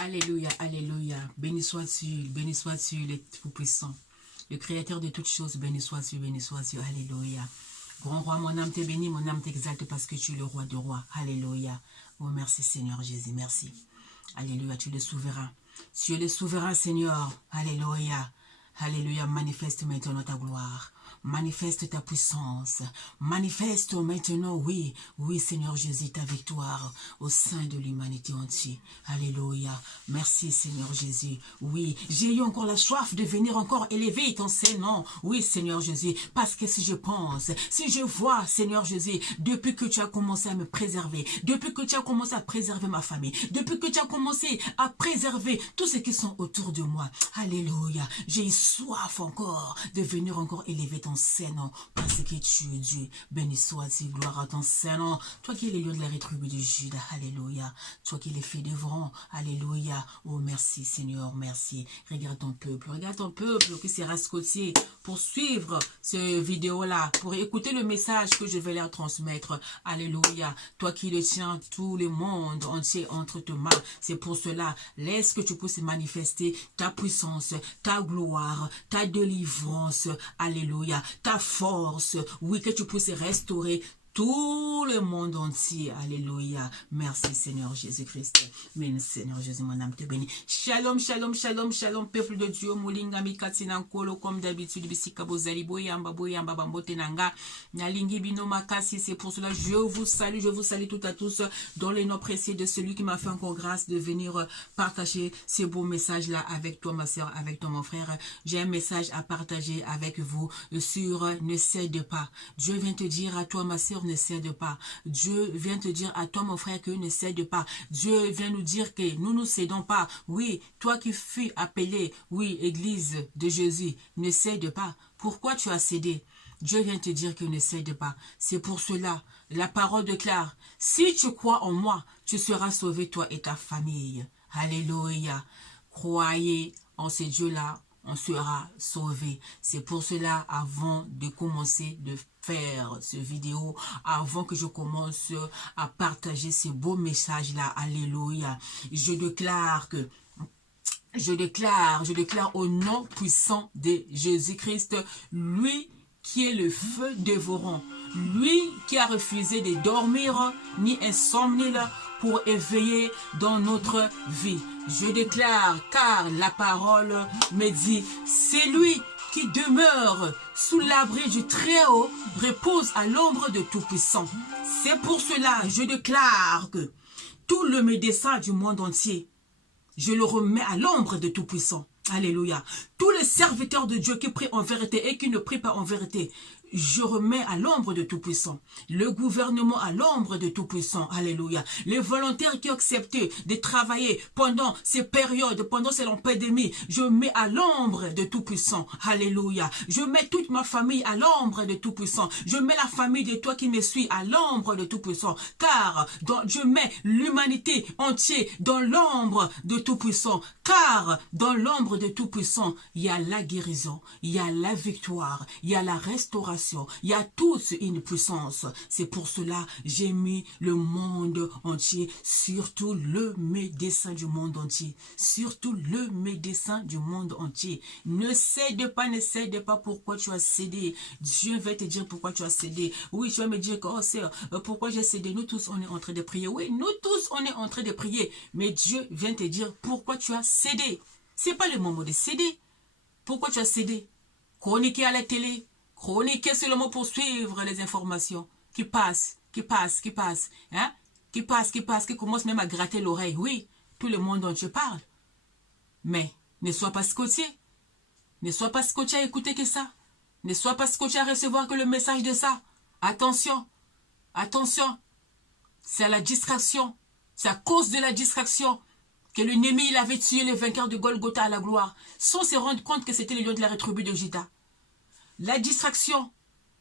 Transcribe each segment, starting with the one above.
Alléluia, alléluia. Béni sois-tu, le Tout-Puissant. Le Créateur de toutes choses, béni sois-tu, alléluia. Grand roi, mon âme te bénit, mon âme t'exalte parce que tu es le roi de rois. Alléluia. Oh, merci Seigneur Jésus, merci. Alléluia, tu es le souverain. Tu es le souverain Seigneur. Alléluia. Alléluia, manifeste maintenant ta gloire. Manifeste ta puissance. Manifeste maintenant, oui, oui Seigneur Jésus, ta victoire au sein de l'humanité entière. Alléluia. Merci Seigneur Jésus. Oui, j'ai eu encore la soif de venir encore élever ton Saint-Nom. Oui Seigneur Jésus, parce que si je pense, si je vois Seigneur Jésus, depuis que tu as commencé à me préserver, depuis que tu as commencé à préserver ma famille, depuis que tu as commencé à préserver tous ceux qui sont autour de moi. Alléluia. J'ai soif encore de venir encore élever ton Saint-Nom parce que tu es Dieu. Béni sois-tu, gloire à ton Saint-Nom. Toi qui es le lion de la rétribu de Juda. Alléluia. Toi qui es les filles d'Évron. Alléluia. Oh merci Seigneur, merci. Regarde ton peuple qui s'est rascoté pour suivre ce vidéo-là, pour écouter le message que je vais leur transmettre. Alléluia. Toi qui le tiens tout le monde entier entre tes mains. C'est pour cela, laisse que tu puisses manifester ta puissance, ta gloire, ta délivrance, alléluia, ta force, oui, que tu puisses restaurer tout le monde entier, alléluia. Merci Seigneur Jésus-Christ. Merci Seigneur Jésus, mon âme te bénit. Shalom, shalom, shalom, shalom, peuple de Dieu, Molinga Mikatina Nkolo, comme d'habitude, Bisika Bozali, Boyamba, Boyamba, Bambotenanga, Nalingi Bino Makasi, c'est pour cela, je vous salue toutes à tous, dans les noms précieux de celui qui m'a fait encore grâce de venir partager ces beaux messages-là avec toi, ma soeur, avec toi, mon frère. J'ai un message à partager avec vous sur ne cède pas. Dieu vient te dire à toi, ma soeur, ne cède pas. Dieu vient te dire à toi, mon frère, que ne cède pas. Dieu vient nous dire que nous ne cédons pas. Oui, toi qui fus appelé, oui, Église de Jésus, ne cède pas. Pourquoi tu as cédé? Dieu vient te dire que ne cède pas. C'est pour cela, la parole déclare, si tu crois en moi, tu seras sauvé, toi et ta famille. Alléluia. Croyez en ce Dieu-là, on sera sauvé. C'est pour cela, avant de commencer de faire ce vidéo, avant que je commence à partager ce beau message-là, alléluia, je déclare au nom puissant de Jésus-Christ, lui qui est le feu dévorant, lui qui a refusé de dormir ni insomnie pour éveiller dans notre vie. Je déclare, car la parole me dit, c'est lui qui demeure sous l'abri du Très-Haut, repose à l'ombre de Tout-Puissant. C'est pour cela, je déclare que tout le médecin du monde entier, je le remets à l'ombre de Tout-Puissant. Alléluia. Tous les serviteurs de Dieu qui prient en vérité et qui ne prient pas en vérité, je remets à l'ombre de Tout-Puissant. Le gouvernement à l'ombre de Tout-Puissant. Alléluia. Les volontaires qui ont accepté de travailler pendant ces périodes, pendant cette pandémie, je mets à l'ombre de Tout-Puissant. Alléluia. Je mets toute ma famille à l'ombre de Tout-Puissant. Je mets la famille de toi qui me suis à l'ombre de Tout-Puissant. Car je mets l'humanité entière dans l'ombre de Tout-Puissant. Car dans l'ombre de Tout-Puissant, il y a la guérison, il y a la victoire, il y a la restauration. Il y a toute une puissance. C'est pour cela j'ai mis le monde entier, surtout le médecin du monde entier. Surtout le médecin du monde entier. Ne cède pas pourquoi tu as cédé. Dieu va te dire pourquoi tu as cédé. Oui, tu vas me dire que, oh sœur, pourquoi j'ai cédé? Nous tous, on est en train de prier. Oui, nous tous, on est en train de prier. Mais Dieu vient te dire pourquoi tu as cédé. C'est pas le moment de céder. Pourquoi tu as cédé? Chroniquer à la télé. Chroniquer seulement pour suivre les informations qui passent, hein? Qui commencent même à gratter l'oreille. Oui, tout le monde entier parle. Mais ne sois pas scotché. Ne sois pas scotché à écouter que ça. Ne sois pas scotché à recevoir que le message de ça. Attention, attention. C'est la distraction. C'est à cause de la distraction que l'ennemi il avait tué les vainqueurs de Golgotha à la gloire, sans se rendre compte que c'était le lion de la rétribu de Juda. La distraction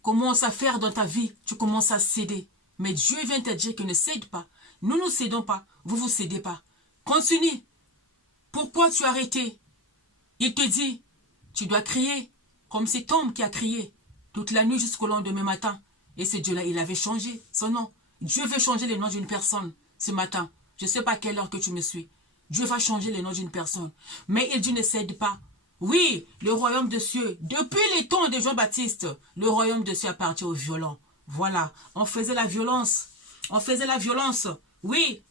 commence à faire dans ta vie, tu commences à céder. Mais Dieu vient te dire que ne cède pas. Nous ne cédons pas, vous ne cédez pas. Continue. Pourquoi tu as arrêté? Il te dit, tu dois crier, comme cet homme qui a crié toute la nuit jusqu'au lendemain matin. Et ce Dieu-là, il avait changé son nom. Dieu veut changer le nom d'une personne ce matin. Je ne sais pas à quelle heure que tu me suis. Dieu va changer le nom d'une personne. Mais il dit ne cède pas. Oui, le royaume de cieux, depuis les temps de Jean-Baptiste, le royaume de cieux appartient aux violents. Voilà, on faisait la violence. On faisait la violence. Oui,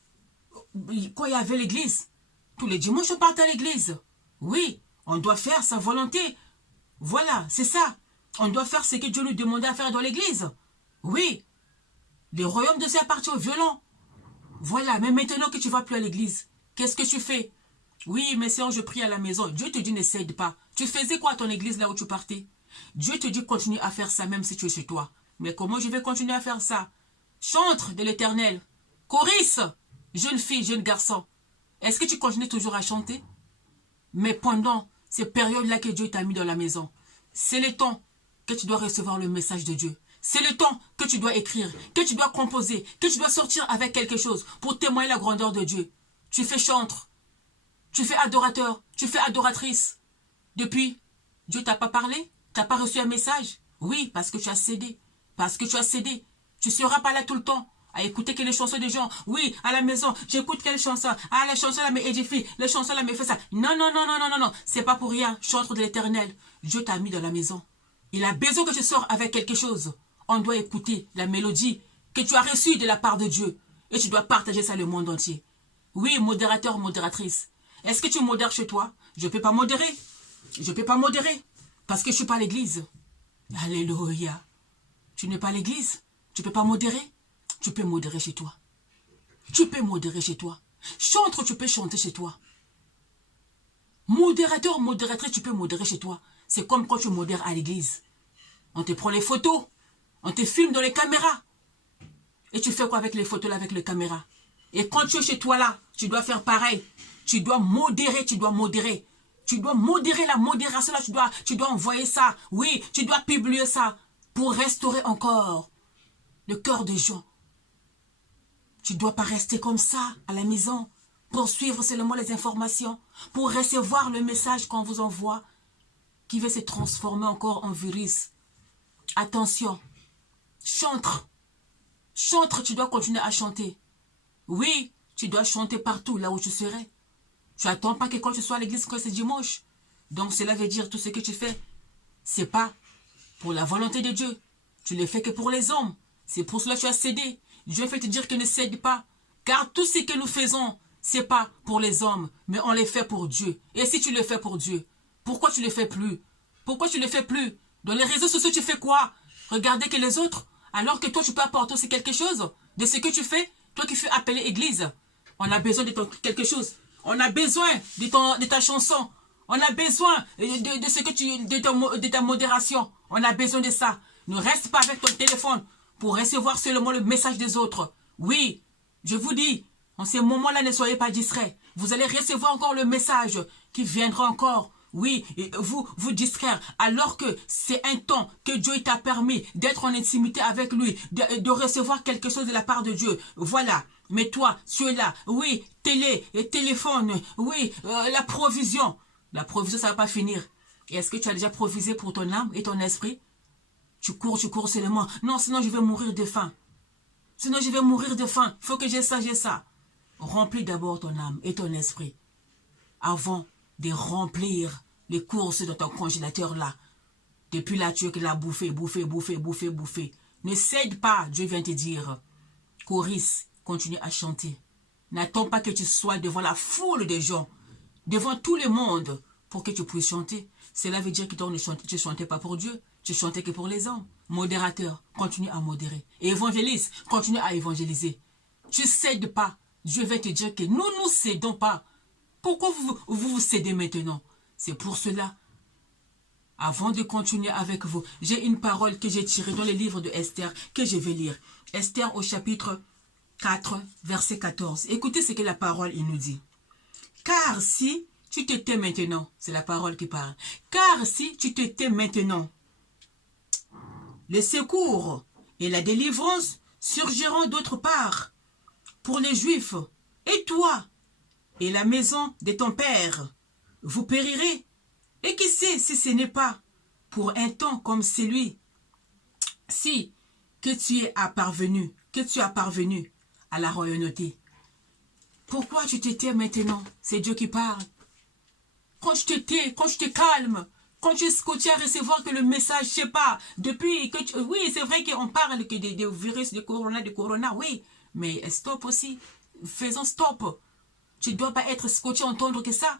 quand il y avait l'église, tous les dimanches on partait à l'église. Oui, on doit faire sa volonté. Voilà, c'est ça. On doit faire ce que Dieu nous demandait à faire dans l'église. Oui, le royaume de Dieu appartient aux violents. Voilà, mais maintenant que tu ne vas plus à l'église, qu'est-ce que tu fais? Oui, mes sœurs, je prie à la maison. Dieu te dit ne cède pas. Tu faisais quoi à ton église là où tu partais? Dieu te dit continue à faire ça même si tu es chez toi. Mais comment je vais continuer à faire ça? Chantre de l'Éternel. Choriste, jeune fille, jeune garçon. Est-ce que tu continues toujours à chanter? Mais pendant ces périodes-là que Dieu t'a mis dans la maison, c'est le temps que tu dois recevoir le message de Dieu. C'est le temps que tu dois écrire, que tu dois composer, que tu dois sortir avec quelque chose pour témoigner la grandeur de Dieu. Tu fais chantre, tu fais adorateur, tu fais adoratrice. Depuis, Dieu t'a pas parlé? Tu n'as pas reçu un message? Oui, parce que tu as cédé. Parce que tu as cédé. Tu ne seras pas là tout le temps à écouter que les chansons des gens. Oui, à la maison, j'écoute quelle chanson. Ah, la chanson là m'édifie, les chansons là me fait ça. Non, non, non, non, non, non, non. C'est pas pour rien. Chantre de l'Éternel. Dieu t'a mis dans la maison. Il a besoin que tu sors avec quelque chose. On doit écouter la mélodie que tu as reçue de la part de Dieu. Et tu dois partager ça le monde entier. Oui, modérateur, modératrice. Est-ce que tu modères chez toi? Je ne peux pas modérer. Je ne peux pas modérer. Parce que je ne suis pas à l'église. Alléluia. Tu n'es pas à l'église. Tu ne peux pas modérer. Tu peux modérer chez toi. Tu peux modérer chez toi. Chantre, tu peux chanter chez toi. Modérateur, modératrice, tu peux modérer chez toi. C'est comme quand tu modères à l'église. On te prend les photos. On te filme dans les caméras. Et tu fais quoi avec les photos là, avec les caméras? Et quand tu es chez toi là, tu dois faire pareil. Tu dois modérer, tu dois modérer. Tu dois modérer la modération là, tu dois envoyer ça. Oui, tu dois publier ça pour restaurer encore le cœur des gens. Tu ne dois pas rester comme ça à la maison pour suivre seulement les informations, pour recevoir le message qu'on vous envoie qui va se transformer encore en virus. Attention, chantre. Chantre, tu dois continuer à chanter. Oui, tu dois chanter partout là où tu serais. Tu n'attends pas que quand tu sois à l'église, que c'est dimanche. Donc cela veut dire tout ce que tu fais, c'est pas pour la volonté de Dieu. Tu ne le fais que pour les hommes. C'est pour cela que tu as cédé. Dieu fait te dire que ne cède pas. Car tout ce que nous faisons, ce n'est pas pour les hommes, mais on les fait pour Dieu. Et si tu le fais pour Dieu, pourquoi tu ne le fais plus? Pourquoi tu ne le fais plus? Dans les réseaux sociaux, tu fais quoi? Regarder que les autres, alors que toi, tu peux apporter aussi quelque chose de ce que tu fais. Toi qui fais appeler église, on a besoin de quelque chose. On a besoin de ta chanson. On a besoin de ce que de ta modération. On a besoin de ça. Ne reste pas avec ton téléphone pour recevoir seulement le message des autres. Oui, je vous dis, en ces moments-là, ne soyez pas distraits. Vous allez recevoir encore le message qui viendra encore. Oui, et vous distraire, alors que c'est un temps que Dieu t'a permis d'être en intimité avec lui, de recevoir quelque chose de la part de Dieu. Voilà, mais toi, tu es là. Oui, télé, et téléphone, oui, la provision. La provision, ça ne va pas finir. Et est-ce que tu as déjà provisé pour ton âme et ton esprit? Tu cours seulement. Non, sinon je vais mourir de faim. Sinon je vais mourir de faim. Il faut que j'ai ça, j'ai ça. Remplis d'abord ton âme et ton esprit avant de remplir les courses dans ton congélateur là. Depuis là, tu es que là, bouffer. Ne cède pas, Dieu vient te dire. Choriste, continue à chanter. N'attends pas que tu sois devant la foule de gens, devant tout le monde, pour que tu puisses chanter. Cela veut dire que tu ne chantais pas pour Dieu, tu chantais que pour les hommes. Modérateur, continue à modérer. Et évangéliste, continue à évangéliser. Tu ne cèdes pas. Dieu va te dire que nous ne cédons pas. Pourquoi vous cédez maintenant? C'est pour cela. Avant de continuer avec vous, j'ai une parole que j'ai tirée dans le livre de Esther, que je vais lire. Esther au chapitre 4, verset 14. Écoutez ce que la parole il nous dit. Car si tu te tais maintenant, c'est la parole qui parle. Car si tu te tais maintenant, le secours et la délivrance surgiront d'autre part pour les Juifs. Et toi et la maison de ton père, vous périrez. Et qui sait si ce n'est pas pour un temps comme celui, si que tu as parvenu à la royauté. Pourquoi tu te tais maintenant? C'est Dieu qui parle. Quand je te tais, quand je te calme, quand tu es scotché à recevoir que le message, je sais pas, depuis que tu... Oui, c'est vrai qu'on parle que des virus, de corona, oui. Mais stop aussi. Faisons stop. Tu ne dois pas être scotché, entendre que ça.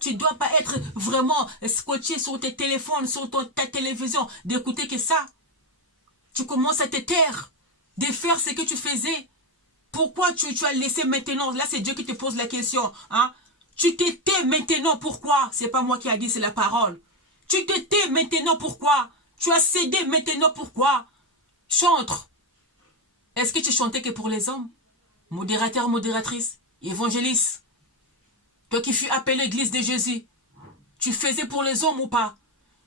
Tu ne dois pas être vraiment scotché sur tes téléphones, sur ta télévision, d'écouter que ça. Tu commences à te taire, de faire ce que tu faisais. Pourquoi tu as laissé maintenant? Là, c'est Dieu qui te pose la question. Hein? Tu te tais maintenant, pourquoi? C'est pas moi qui a dit, c'est la parole. Tu te tais maintenant, pourquoi? Tu as cédé maintenant, pourquoi? Chante. Est-ce que tu chantais que pour les hommes? Modérateur, modératrice, évangéliste. Toi qui fus appelé l'église de Jésus. Tu faisais pour les hommes ou pas?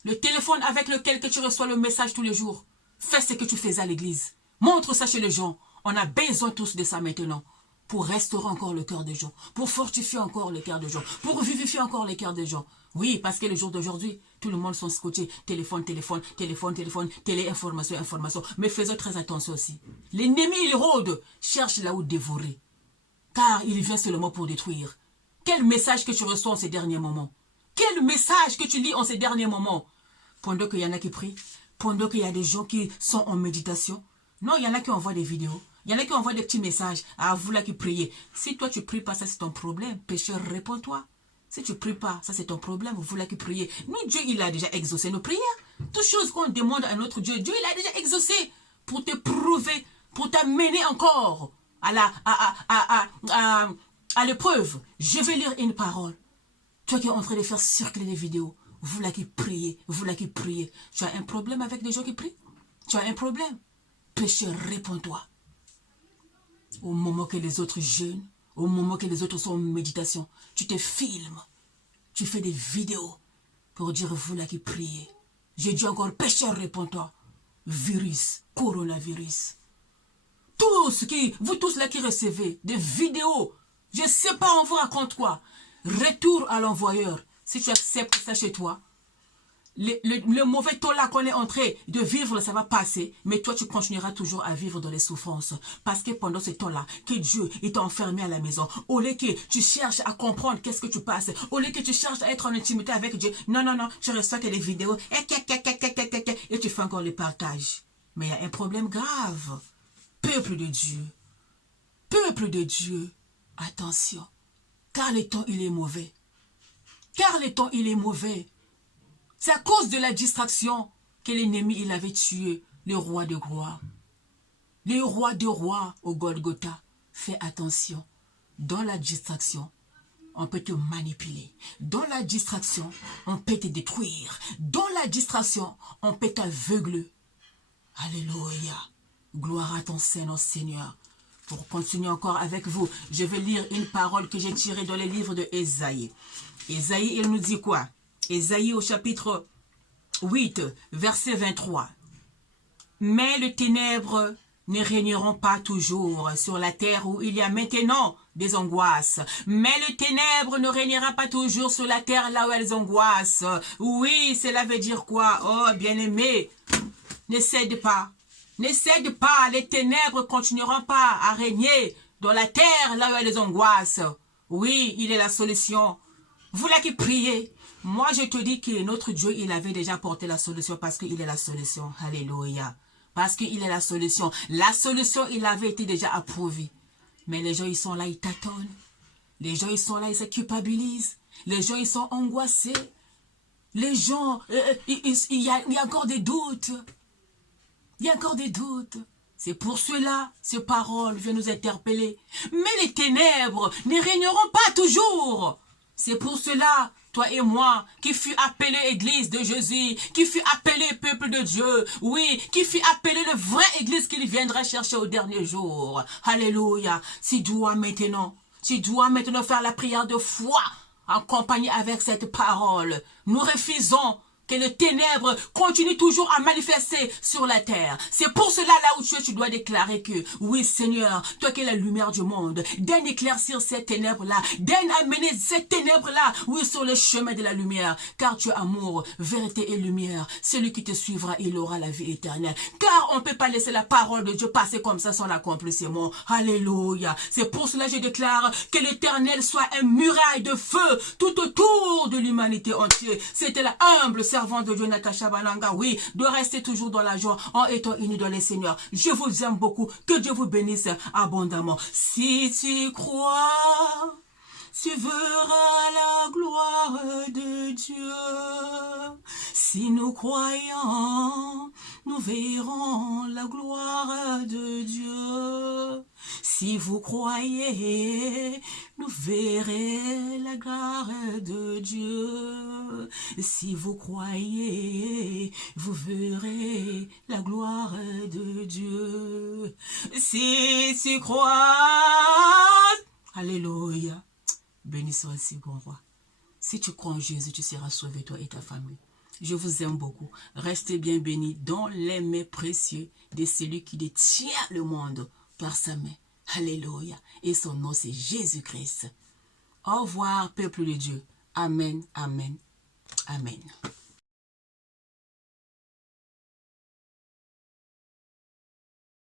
Le téléphone avec lequel que tu reçois le message tous les jours. Fais ce que tu faisais à l'église. Montre ça chez les gens. On a besoin tous de ça maintenant. Pour restaurer encore le cœur des gens. Pour fortifier encore le cœur des gens. Pour vivifier encore le cœur des gens. Oui, parce que le jour d'aujourd'hui, tout le monde sont scotchés. Téléphone, télé, information. Mais faisons très attention aussi. L'ennemi, il rôde. Cherche là où dévorer. Car il vient seulement pour détruire. Quel message que tu reçois en ces derniers moments? Quel message que tu lis en ces derniers moments? Pendant qu'il y en a qui prient. Pendant qu'il y a des gens qui sont en méditation. Non, il y en a qui envoient des vidéos. Il y en a qui envoient des petits messages à vous là qui priez. Si toi tu pries pas, ça c'est ton problème. Pécheur, réponds-toi. Si tu pries pas, ça c'est ton problème. Vous là qui priez. Nous, Dieu, il a déjà exaucé nos prières. Toutes choses qu'on demande à notre Dieu, Dieu, il a déjà exaucé pour te prouver, pour t'amener encore à l'épreuve. Je vais lire une parole. Toi qui es en train de faire circuler des vidéos. Vous là qui priez, vous là qui priez. Tu as un problème avec des gens qui prient? Tu as un problème? Pécheur, réponds-toi. Au moment que les autres jeûnent, au moment que les autres sont en méditation, tu te filmes, tu fais des vidéos pour dire vous là qui priez. J'ai dit encore, pécheur, réponds-toi. Virus, coronavirus. Vous tous là qui recevez des vidéos, je ne sais pas, on vous raconte quoi. Retour à l'envoyeur. Si tu acceptes ça chez toi, le mauvais temps là qu'on est en train de vivre, ça va passer. Mais toi, tu continueras toujours à vivre dans les souffrances. Parce que pendant ce temps-là, que Dieu t'a enfermé à la maison, au lieu que tu cherches à comprendre qu'est-ce que tu passes, au lieu que tu cherches à être en intimité avec Dieu, non, tu reçois que les vidéos, et tu fais encore le partage. Mais il y a un problème grave. Peuple de Dieu, attention. Car le temps, il est mauvais. Car le temps, il est mauvais. C'est à cause de la distraction que l'ennemi, il avait tué le roi de gloire. Le roi de rois au Golgotha. Fais attention. Dans la distraction, on peut te manipuler. Dans la distraction, on peut te détruire. Dans la distraction, on peut t'aveugler. Alléluia. Gloire à ton Seigneur, Seigneur. Pour continuer encore avec vous, je vais lire une parole que j'ai tirée dans les livres de Ésaïe. Ésaïe, il nous dit quoi? Ésaïe au chapitre 8, verset 23. Mais les ténèbres ne régneront pas toujours sur la terre où il y a maintenant des angoisses. Mais les ténèbres ne régnera pas toujours sur la terre là où elles angoissent. Oui, cela veut dire quoi? Oh, bien-aimé, ne cède pas. Ne cède pas, les ténèbres continueront pas à régner dans la terre là où elles angoissent. Oui, il est la solution. Vous là qui priez, moi je te dis que notre Dieu, il avait déjà porté la solution parce qu'il est la solution. Alléluia. Parce qu'il est la solution. La solution, il avait été déjà approuvée. Mais les gens, ils sont là, ils tâtonnent. Les gens, ils sont là, ils se culpabilisent. Les gens, ils sont angoissés. Les gens, il y a encore des doutes. Il y a encore des doutes. C'est pour cela, ces paroles viennent nous interpeller. Mais les ténèbres ne régneront pas toujours. C'est pour cela, toi et moi, qui fut appelé Église de Jésus, qui fut appelé peuple de Dieu, oui, qui fut appelé le vrai Église qu'il viendra chercher au dernier jour. Alléluia. Tu dois maintenant faire la prière de foi, accompagnée avec cette parole. Nous refusons que les ténèbres continuent toujours à manifester sur la terre. C'est pour cela, là où tu dois déclarer que, oui Seigneur, toi qui es la lumière du monde, daigne éclaircir ces ténèbres-là, daigne amener ces ténèbres-là, oui, sur le chemin de la lumière, car tu es amour, vérité et lumière. Celui qui te suivra, il aura la vie éternelle. Car on ne peut pas laisser la parole de Dieu passer comme ça sans l'accomplissement. Alléluia. C'est pour cela que je déclare que l'Éternel soit un muraille de feu tout autour de l'humanité entière. C'était la humble servante de Dieu, Natacha Balanga, oui, de rester toujours dans la joie en étant unis dans les Seigneurs. Je vous aime beaucoup. Que Dieu vous bénisse abondamment. Si tu crois, tu verras la gloire de Dieu. Si nous croyons, nous verrons la gloire de Dieu. Si vous croyez, nous verrez la gloire de Dieu. Si vous croyez, vous verrez la gloire de Dieu. Si tu crois, alléluia. Béni soit-il, bon roi. Si tu crois en Jésus, tu seras sauvé, toi et ta famille. Je vous aime beaucoup. Restez bien bénis dans les mains précieux de celui qui détient le monde par sa main. Alléluia. Et son nom, c'est Jésus-Christ. Au revoir, peuple de Dieu. Amen, amen, amen.